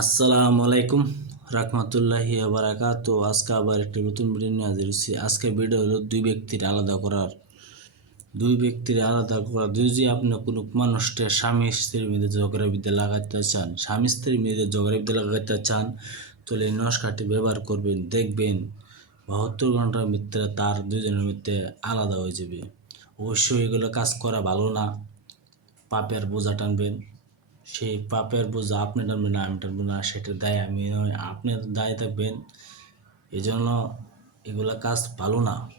আসসালামু আলাইকুম রহমতুল্লাহি বারাকাত। আজকে আবার একটি নতুন ভিডিও নিয়ে হাজির হচ্ছি আজকে ভিডিও হলো দুই ব্যক্তির আলাদা করার। দুই ব্যক্তির আলাদা করা দুই যে আপনি কোনো মানুষটা স্বামী স্ত্রীর মধ্যে ঝগড়া বিদ্যা লাগাতে চান, স্বামী স্ত্রীর মধ্যে ঝগড়া বিদ্যা লাগাতে চান, তাহলে এই নস্কাটি ব্যবহার করবেন, দেখবেন বাহাত্তর ঘণ্টার ভিতরে তার দুজনের মধ্যে আলাদা হয়ে যাবে। অবশ্যই এগুলো কাজ করা ভালো না। পাপের বোঝা টানবেন। সেই পাপের বোঝা আপনি টানবেন না আমি টানবো না সেটার দায় আমি নয়, আপনি দায় থাকবেন। এই জন্য এগুলা কাজ ভালো না।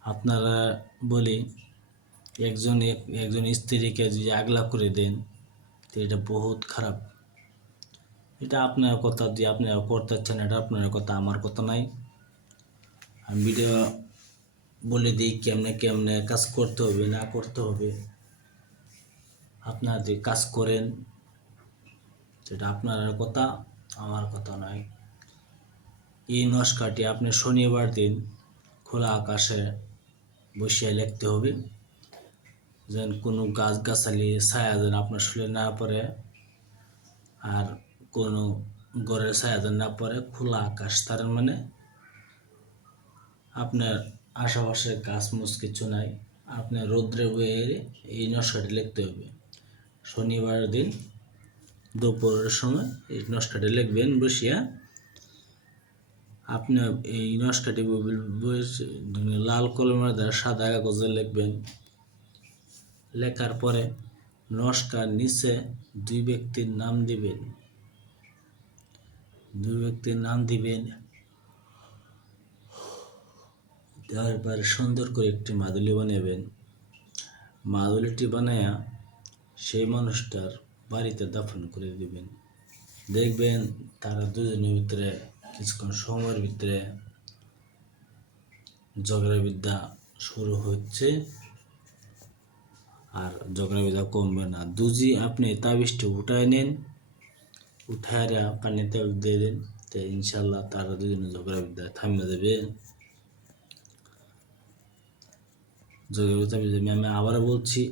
আপনারা বলি, একজন এক- একজন স্ত্রীকে যদি আগলা করে দেন, তো এটা বহুত খারাপ। এটা আপনার কথা দিয়ে আপনি করতে চাচ্ছেন, এটা আপনার কথা, আমার কথা নাই। আমি ভিডিও বলে দিই, কেমনে কেমনে কাজ করতে হবে, না করতে হবে। আপনারা যে কাজ করেন, সেটা আপনার কথা, আমার কথা নয়। এই নস্কাটি আপনি শনিবার দিন খোলা আকাশে বসিয়ে লিখতে হবে, যেন কোনো গাছ গাছালি ছায়া যেন আপনার শুলে না পড়ে আর কোনো ঘরের ছায়া যেন না পড়ে, খোলা আকাশ। তার মানে আপনার আশেপাশে গাছ মুছ কিছু নাই আপনার রৌদ্রে বয়ে এই নস্কাটি লিখতে হবে। শনিবার দিন দুপুরের সময় এই নস্কাটি লিখবেন বসিয়া। আপনি এই নস্কাটি লাল কলমের দ্বারা সাদা কাগজে লিখবেন। লেখার পরে নস্কার নিচে দুই ব্যক্তির নাম দিবেন। দুই ব্যক্তির নাম দিবেন। দেওয়ার পরে সুন্দর করে একটি মাদুলি বানাবেন মাদুলিটি বানায়া সেই মানুষটার বাড়িতে দাফন করে দিবেন। দেখবেন তারা দুজনের ভিতরে কিছুক্ষণ সময়ের ভিতরে ঝগড়া বিদ্যা শুরু হচ্ছে আর ঝগড়া বিদ্যা কমবে না। দুজি আপনি তাবিজটি উঠায় নেন উঠায় পানিতে দিয়ে দেন, তো ইনশাল্লাহ তারা দুজনে ঝগড়া বিদ্যা থামিয়ে দেবে। ঝগড়া বিদ্যা আমি আবার বলছি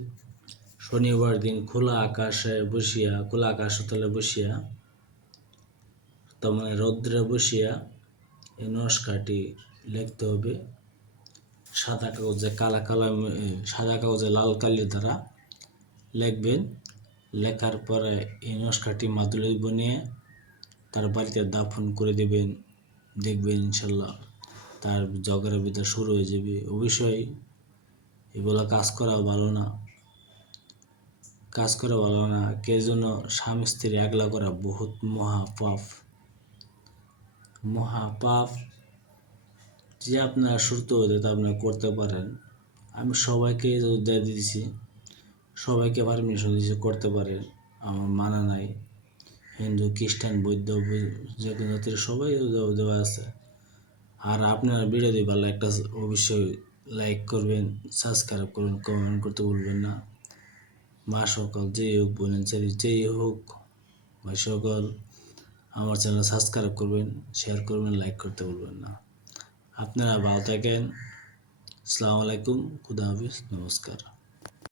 শনিবার দিন খোলা আকাশে বসিয়া, খোলা আকাশ তলে বসিয়া, তার মানে রৌদ্রে বসিয়া এই নস্কাটি লিখতে হবে। সাদা কাগজে কালা কালা সাদা কাগজে লাল কালি দ্বারা লিখবেন। লেখার পরে এই নস্কাটি মাদুলি বনিয়ে তার বাড়িতে দাফন করে দেবেন। দেখবেন ইনশাল্লাহ তার ঝগড়া বিদ্যা শুরু হয়ে যাবে। অবশ্যই এগুলো কাজ করা ভালো না। কাজ করা ভালো না, কে জন্য স্বামী স্ত্রী একলা করা বহুত মহাপাপ। মহাপাপ যে আপনার সুস্থ হতে তা আপনারা করতে পারেন। আমি সবাইকে উদ্যোগ দিয়েছি, সবাইকে পারমিশন দিয়েছি করতে পারেন আমার মানা নাই। হিন্দু, খ্রিস্টান, বৌদ্ধ, যে কোনো সবাই দেওয়া- আছে। আর আপনারা ভিডিও দিয়ে ভালো একটা অবশ্যই লাইক করবেন সাবস্ক্রাইব করবেন কমেন্ট করতে ভুলবেন না। মা সকল যেই হোক বোনের ছেলে যেই হোক ভাই সকল আমার চ্যানেল সাবস্ক্রাইব করবেন শেয়ার করবেন লাইক করতে বলবেন না। আপনারা ভালো থাকেন। আসসালামু আলাইকুম, খুদা হাফিজ, নমস্কার।